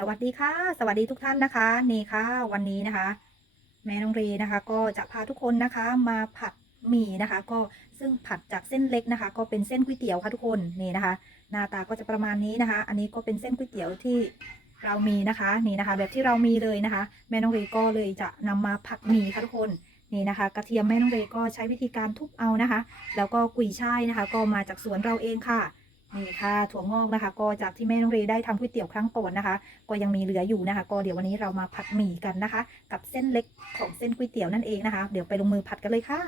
สวัสดีค่ะ สวัสดีทุกท่านนะคะนี่ค่ะวันนี้นะคะ แม่น้องเรนะคะ ก็จะพาทุกคนนะคะมาผัดหมี่นะคะ ก็ซึ่งผัดจากเส้นเล็กนะคะ ก็เป็นเส้นก๋วยเตี๋ยวค่ะทุกคนนี่นะคะ หน้าตาก็จะประมาณนี้นะคะ อันนี้ก็เป็นเส้นก๋วยเตี๋ยวที่เรามีนะคะนี่นะคะ แบบที่เรามีเลยนะคะ แม่น้องเรก็เลยจะนำมาผัดหมี่ค่ะทุกคนนี่นะคะ กระเทียมแม่น้องเรก็ใช้วิธีการทุบเอานะคะ แล้วก็กุยช่ายนะคะ ก็มาจากสวนเราเองค่ะ นี่ค่ะถั่วงอกนะคะ ก็จากที่แม่น้องเรได้ทำก๋วยเตี๋ยวครั้งก่อนนะคะ ก็ยังมีเหลืออยู่นะคะ ก็เดี๋ยววันนี้เรามาผัดหมี่กันนะคะ กับเส้นเล็กของเส้นก๋วยเตี๋ยวนั่นเองนะคะ เดี๋ยวไปลงมือผัดกันเลยค่ะ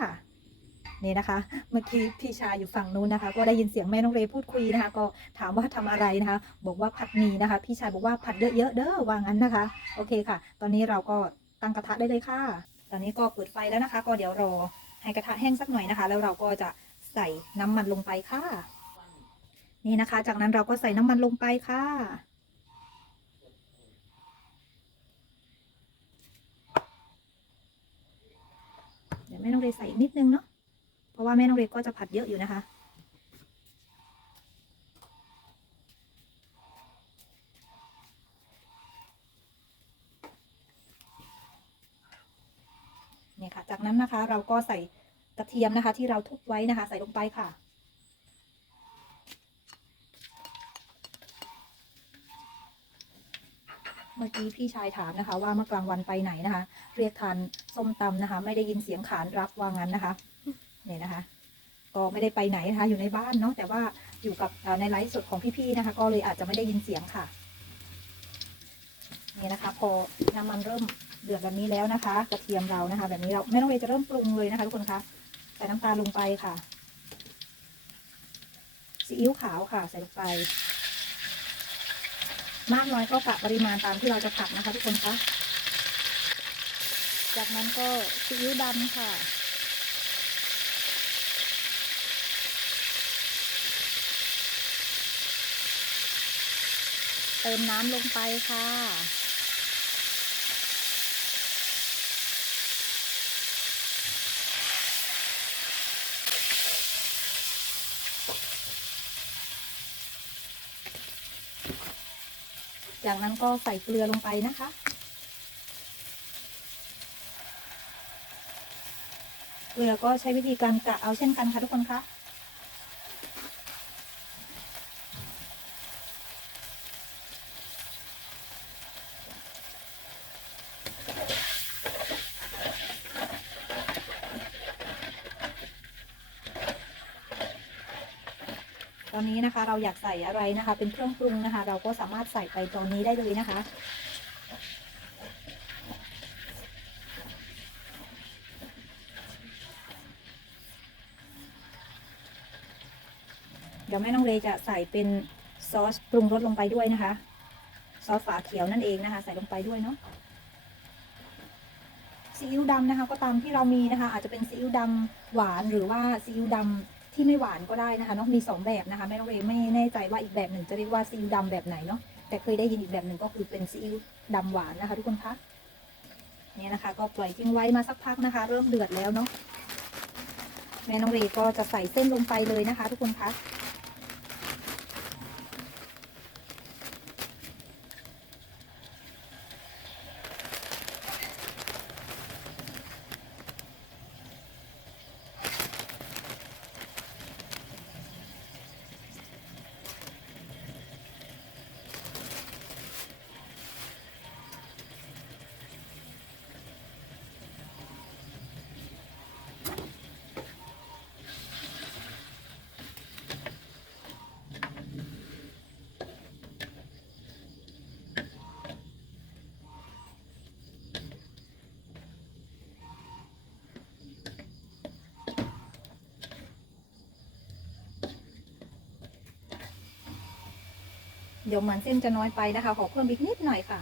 นี่นะคะ เมื่อกี้พี่ชายอยู่ฝั่งนู้นนะคะ ก็ได้ยินเสียงแม่น้องเรพูดคุยนะคะ ก็ถามว่าทำอะไรนะคะ บอกว่าผัดหมี่นะคะ พี่ชายบอกว่าผัดเยอะๆเด้อว่างั้นนะคะ โอเคค่ะ ตอนนี้เราก็ตั้งกระทะได้เลยค่ะ ตอนนี้ก็เปิดไฟแล้วนะคะ ก็เดี๋ยวรอให้กระทะแห้งสักหน่อยนะคะ แล้วเราก็จะใส่น้ำมันลงไปค่ะ นี่นะคะ จากนั้นเราก็ใส่น้ำมันลงไปค่ะ เดี๋ยวแม่น้องเรใส่อีกนิดนึงเนาะ เพราะว่าแม่น้องเรก็จะผัดเยอะอยู่นะคะเนี่ยค่ะ จากนั้นนะคะเราก็ใส่กระเทียมนะคะ ที่เราทุบไว้นะคะ ใส่ลงไปค่ะ เมื่อกี้พี่ชายถามนะคะ ว่าเมื่อกลางวันไปไหนนะคะ เรียกทานส้มตำนะคะ ไม่ได้ยินเสียงขานรับว่างั้นนะคะเนี่ยนะคะ ก็ไม่ได้ไปไหนนะคะ อยู่ในบ้านเนาะแต่ว่าอยู่กับในไลฟ์สดของพี่ๆนะคะ ก็เลยอาจจะไม่ได้ยินเสียงค่ะนี่นะคะ พอน้ำมันเริ่มเดือดแบบนี้แล้วนะคะกระเทียมเรานะคะ แบบนี้เราไม่ต้องเลยจะเริ่มปรุงเลยนะคะทุกคนคะใส่น้ำตาลลงไปค่ะซีอิ๊วขาวค่ะ ใส่ลงไป มากน้อยก็กะปริมาณตามที่เราจะผัดนะคะทุกคนคะ จากนั้นก็ซีอิ๊วดำค่ะ เติมน้ำลงไปค่ะ จากนั้นก็ใส่เกลือลงไปนะคะ เกลือก็ใช้วิธีการกะเอาเช่นกันค่ะทุกคนคะ อนนี้นะคะ เราอยากใส่อะไรนะคะ เป็นเครื่องปรุงนะคะ เราก็สามารถใส่ไปตอนนี้ได้เลยนะคะเดี๋ยวแม่น้องเลจะใส่เป็นซอสปรุงรสลงไปด้วยนะคะ ซอสฝาเขียวนั่นเองนะคะ ใส่ลงไปด้วยเนาะซีอิ๊วดำนะคะ ก็ตามที่เรามีนะคะ อาจจะเป็นซีอิ๊วดำหวานหรือว่าซีอิ๊วดำ ที่ไม่หวานก็ได้นะคะเนาะมีสองแบบนะคะแม่น้องเรย์ไม่แน่ใจว่าอีกแบบหนึ่งจะเรียกว่าซีอิ๊วดำแบบไหนเนาะแต่เคยได้ยินอีกแบบหนึ่งก็คือเป็นซีอิ๊วดำหวานนะคะ ทุกคนคะเนี่ยนะคะ ก็ปล่อยทิ้งไว้มาสักพักนะคะ เริ่มเดือดแล้วเนาะแม่น้องเรย์ก็จะใส่เส้นลงไปเลยนะคะ ทุกคนคะ เดี๋ยวเหมันเส้นจะน้อยไปนะคะ ขอเพิ่มอีกนิดหน่อยค่ะ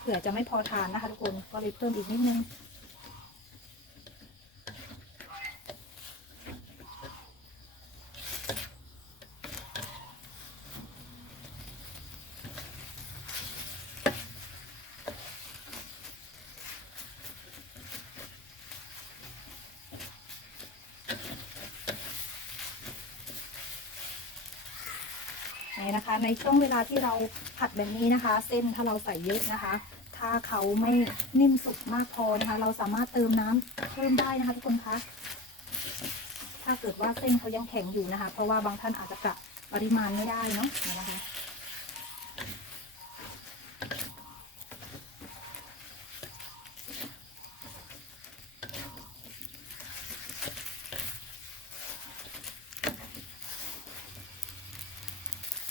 เผื่อจะไม่พอทานนะคะทุกคน ก็เลยเพิ่มอีกนิดนึง นี่นะคะ ในช่วงเวลาที่เราผัดแบบนี้นะคะ เส้นถ้าเราใส่เยอะนะคะ ถ้าเขาไม่นิ่มสุกมากพอนะคะ เราสามารถเติมน้ำเพิ่มได้นะคะทุกคนคะถ้าเกิดว่าเส้นเขายังแข็งอยู่นะคะ เพราะว่าบางท่านอาจจะกะปริมาณไม่ได้เนาะนะคะ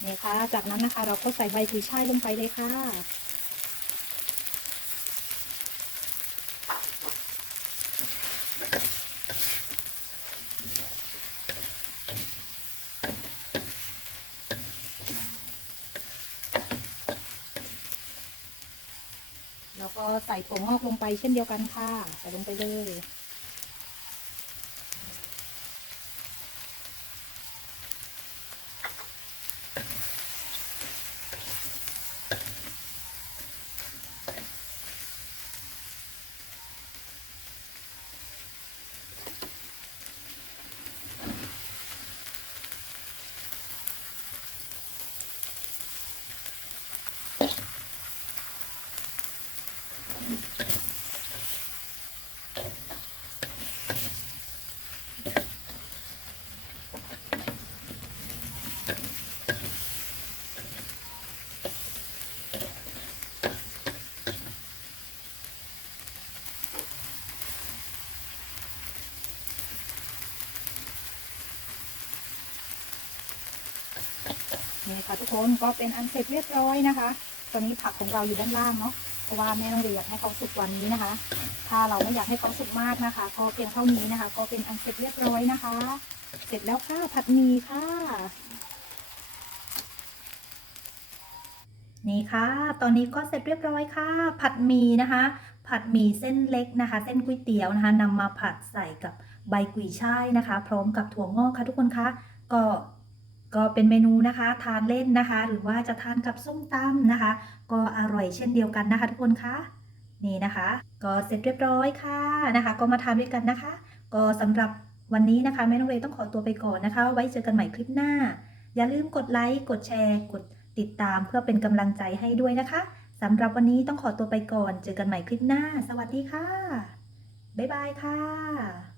นี่ค่ะ จากนั้นนะคะเราก็ใส่ใบกุยช่ายลงไปเลยค่ะ แล้วก็ใส่ถั่วงอกลงไปเช่นเดียวกันค่ะ ใส่ลงไปเลย นี่ค่ะทุกคนก็เป็นอันเสร็จเรียบร้อยนะคะ ตอนนี้ผักของเราอยู่ด้านล่างเนาะเพราะว่าแม่ต้องเรียกให้เขาสุกกว่านี้นะคะ ถ้าเราไม่อยากให้เขาสุกมากนะคะ ก็เพียงเท่านี้นะคะ ก็เป็นอันเสร็จเรียบร้อยนะคะ เสร็จแล้วค่ะผัดหมี่ค่ะ นี่ค่ะ ตอนนี้ก็เสร็จเรียบร้อยค่ะ ผัดหมี่นะคะ ผัดหมี่เส้นเล็กนะคะ เส้นก๋วยเตี๋ยวนะคะนำมาผัดใส่กับใบกุยช่ายนะคะ พร้อมกับถั่วงอกค่ะทุกคนคะก็ ก็เป็นเมนูนะคะทานเล่นนะคะ หรือว่าจะทานกับส้มตำนะคะ ก็อร่อยเช่นเดียวกันนะคะทุกคนคะนี่นะคะ ก็เสร็จเรียบร้อยค่ะนะคะ ก็มาทานด้วยกันนะคะ ก็สำหรับวันนี้นะคะแม่น้องเรย์ต้องขอตัวไปก่อนนะคะ ไว้เจอกันใหม่คลิปหน้า อย่าลืมกดไลค์กดแชร์กดติดตามเพื่อเป็นกำลังใจให้ด้วยนะคะสำหรับวันนี้ต้องขอตัวไปก่อน เจอกันใหม่คลิปหน้า สวัสดีค่ะ บ๊ายบายค่ะ